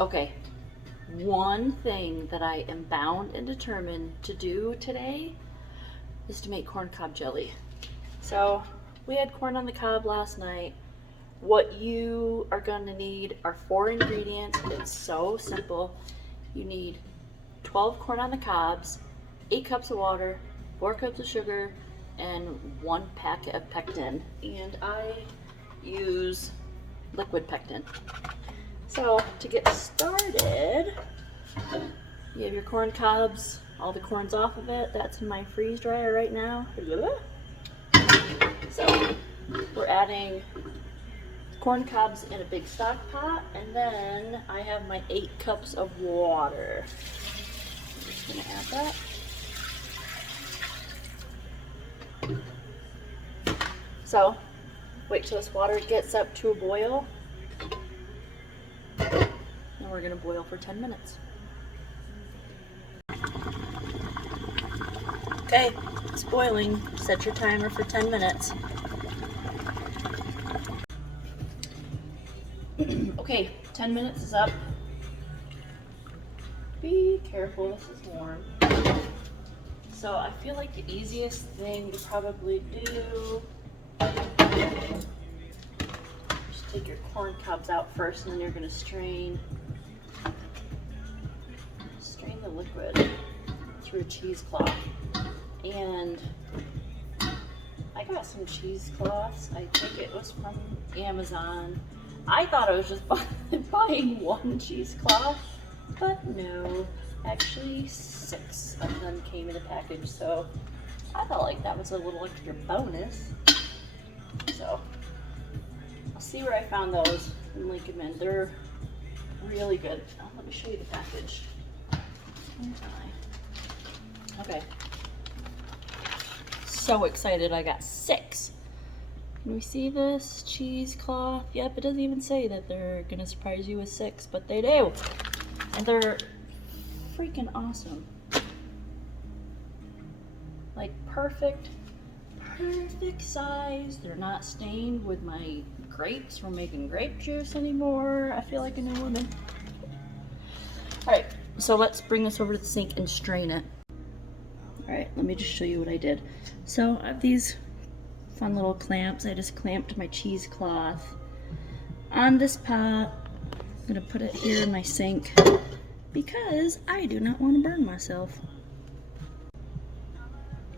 Okay, one thing that I am bound and determined to do today is to make corn cob jelly. So we had corn on the cob last night. What you are going to need are 4 ingredients. It's so simple. You need 12 corn on the cobs, 8 cups of water, 4 cups of sugar, and 1 packet of pectin. And I use liquid pectin. So to get started, you have your corn cobs, all the corn's off of it. That's in my freeze dryer right now. So we're adding corn cobs in a big stock pot, and then I have my 8 cups of water. I'm just gonna add that. So wait till this water gets up to a boil, and we're gonna boil for 10 minutes. Okay, it's boiling. Set your timer for 10 minutes. Okay, 10 minutes is up. Be careful, this is warm. So I feel like the easiest thing to probably do, just take your corn cobs out first, and then you're gonna strain the liquid through a cheesecloth. And I got some cheesecloths. I think it was from Amazon. I thought I was just buying 1 cheesecloth, but no, actually 6 of them came in a package, so I felt like that was a little extra bonus. So I'll see where I found those and link them in. They're really good. Oh, let me show you the package. Okay. So excited, I got 6. Can we see this cheesecloth? Yep, it doesn't even say that they're gonna surprise you with 6, but they do. And they're freaking awesome. Like perfect size. They're not stained with my grapes from making grape juice anymore. I feel like a new woman. All right, so let's bring this over to the sink and strain it. All right, let me just show you what I did. So I have these fun little clamps. I just clamped my cheesecloth on this pot. I'm gonna put it here in my sink because I do not want to burn myself.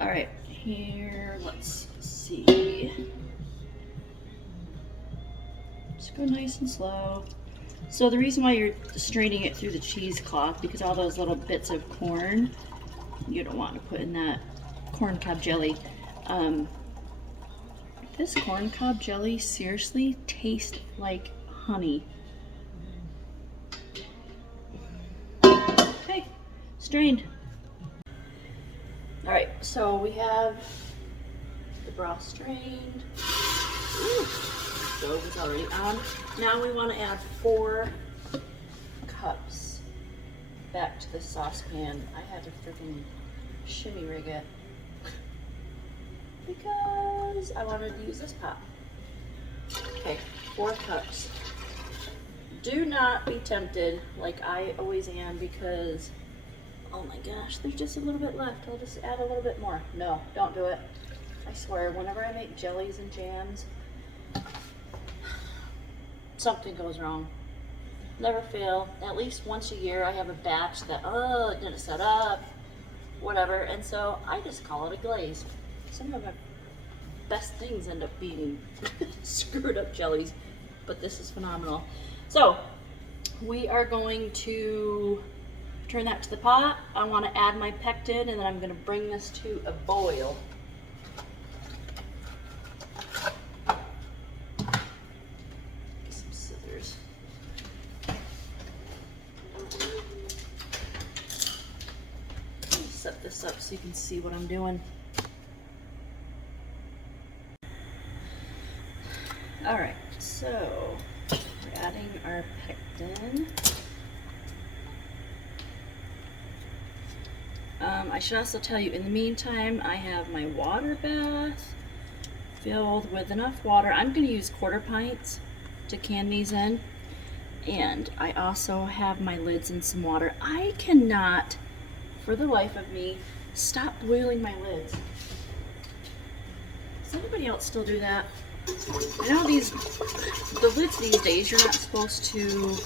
All right, here, let's see. Just go nice and slow. So the reason why you're straining it through the cheesecloth, because all those little bits of corn, you don't want to put in that corn cob jelly. This corn cob jelly seriously tastes like honey. Okay, strained. All right, so we have the broth strained. Ooh, stove is already on. Now we want to add 4 cups back to the saucepan. I had to freaking shimmy rig it because I wanted to use this pot. Okay, 4 cups. Do not be tempted like I always am, because oh my gosh, there's just a little bit left. I'll just add a little bit more. No, don't do it. I swear, whenever I make jellies and jams, something goes wrong. Never fail. At least once a year I have a batch that, oh, it didn't set up, whatever, and so I just call it a glaze. Some of my best things end up being screwed up jellies, but this is phenomenal. So we are going to turn that to the pot. I want to add my pectin, and then I'm going to bring this to a boil. Some scissors. Set this up so you can see what I'm doing. All right, so we're adding our pectin. I should also tell you, in the meantime, I have my water bath filled with enough water. I'm going to use 1/4 pints to can these in. And I also have my lids in some water. I cannot, for the life of me, stop boiling my lids. Does anybody else still do that? I know the lids these days, you're not supposed to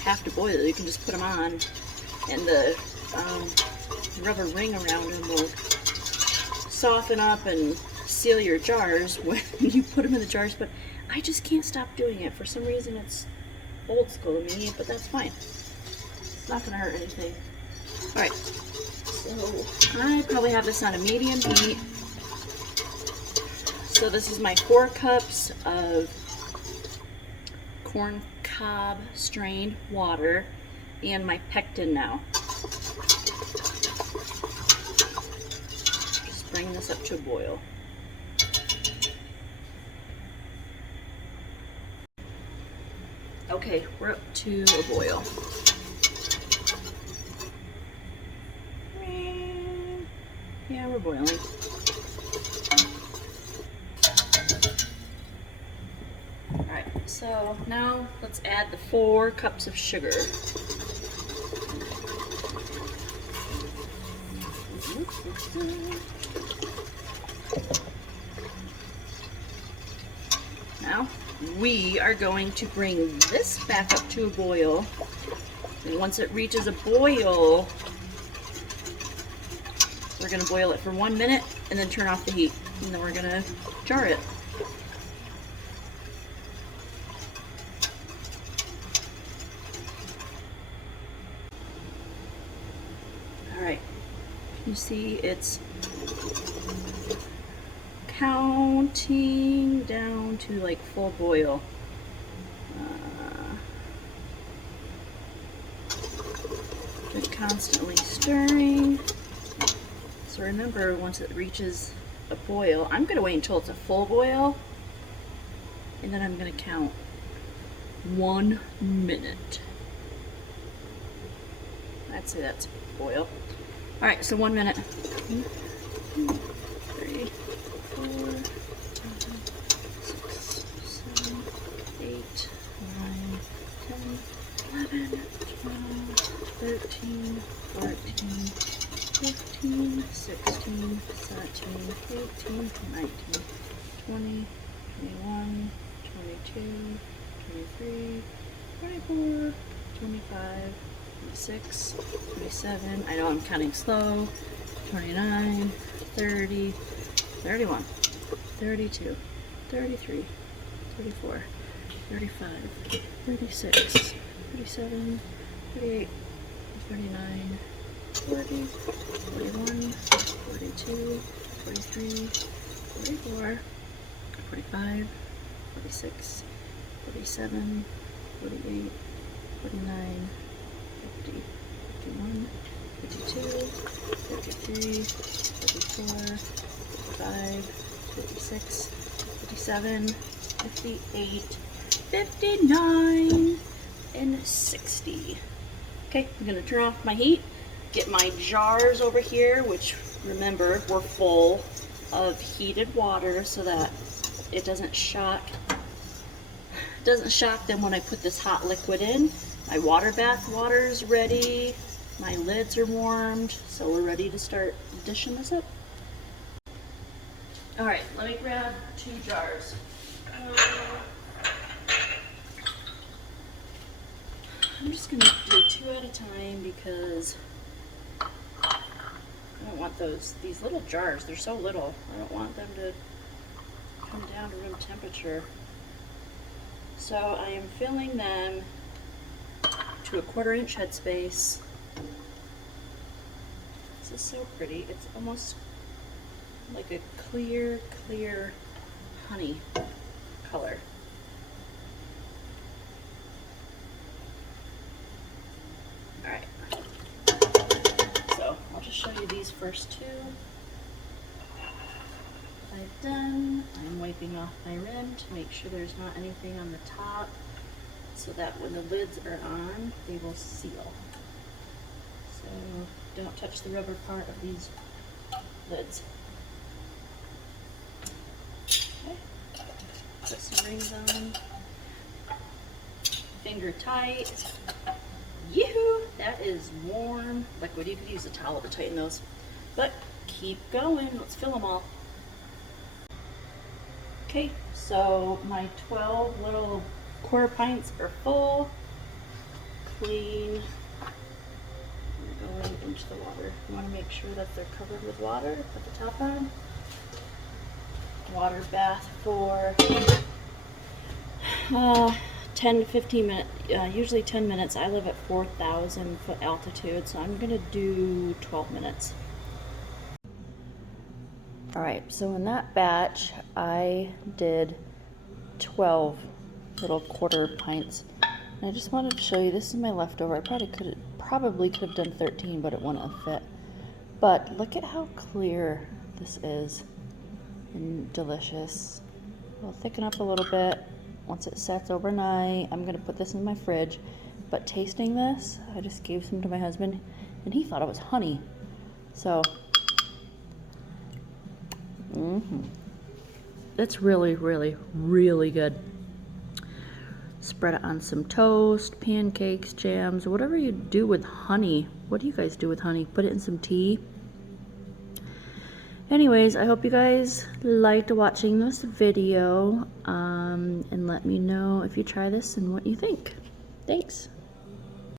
have to boil. You can just put them on, and the rubber ring around them will soften up and seal your jars when you put them in the jars, but I just can't stop doing it. For some reason, it's old school to me, but that's fine. It's not going to hurt anything. Alright, so I probably have this on a medium heat. So this is my 4 cups of corn cob strained water and my pectin now. Just bring this up to a boil. Okay, we're up to a boil. Yeah, we're boiling. Alright, so now let's add the 4 cups of sugar. Now, we are going to bring this back up to a boil. And once it reaches a boil, we're going to boil it for 1 minute and then turn off the heat. And then we're going to jar it. Alright, you see it's counting down to like full boil. Just constantly stirring. So remember, once it reaches a boil, I'm going to wait until it's a full boil, and then I'm going to count 1 minute. I'd say that's a boil. Alright, so 1 minute. 2, 3, 4, 5, 6, 7, 8, 9, 10, 11, 12, 13, 14, 15, 16, 17, 18, 19, 20, 21, 22, 23, 24, 25, 26, 27, I know I'm counting slow, 29, 30, 31, 32, 33, 34, 35, 36, 37, 38, 39, 40, 41, 42, 43, 44, 45, 46, 47, 48, 49, 50, 51, 52, 53, 54, 55, 56, 57, 58, 59, and 60. Okay, I'm going to turn off my heat, get my jars over here, which remember we're full of heated water so that it doesn't shock them when I put this hot liquid in. My water bath water is ready, my lids are warmed, so we're ready to start dishing this up. Alright, let me grab 2 jars. I'm just going to do 2 at a time because I don't want these little jars, they're so little, I don't want them to come down to room temperature. So I am filling them to a 1/4 inch headspace. This is so pretty, it's almost like a clear honey color. Alright, so I'll just show you these first 2. I've done. I'm wiping off my rim to make sure there's not anything on the top so that when the lids are on, they will seal. So don't touch the rubber part of these lids. Okay, put some rings on. heater tight. Yoo-hoo! That is warm liquid. You could use a towel to tighten those. But keep going. Let's fill them all. Okay, so my 12 little quarter pints are full. Clean. Going into the water. You want to make sure that they're covered with water. Put the top on. Water bath for 10 to 15 minutes, usually 10 minutes. I live at 4,000 foot altitude, so I'm going to do 12 minutes. Alright, so in that batch, I did 12 little quarter pints. And I just wanted to show you, this is my leftover. I probably could have done 13, but it wouldn't have fit. But look at how clear this is and delicious. It'll thicken up a little bit once it sets overnight. I'm going to put this in my fridge. But tasting this, I just gave some to my husband, and he thought it was honey. So, it's really, really, really good. Spread it on some toast, pancakes, jams, whatever you do with honey. What do you guys do with honey? Put it in some tea. Anyways, I hope you guys liked watching this video, and let me know if you try this and what you think. Thanks.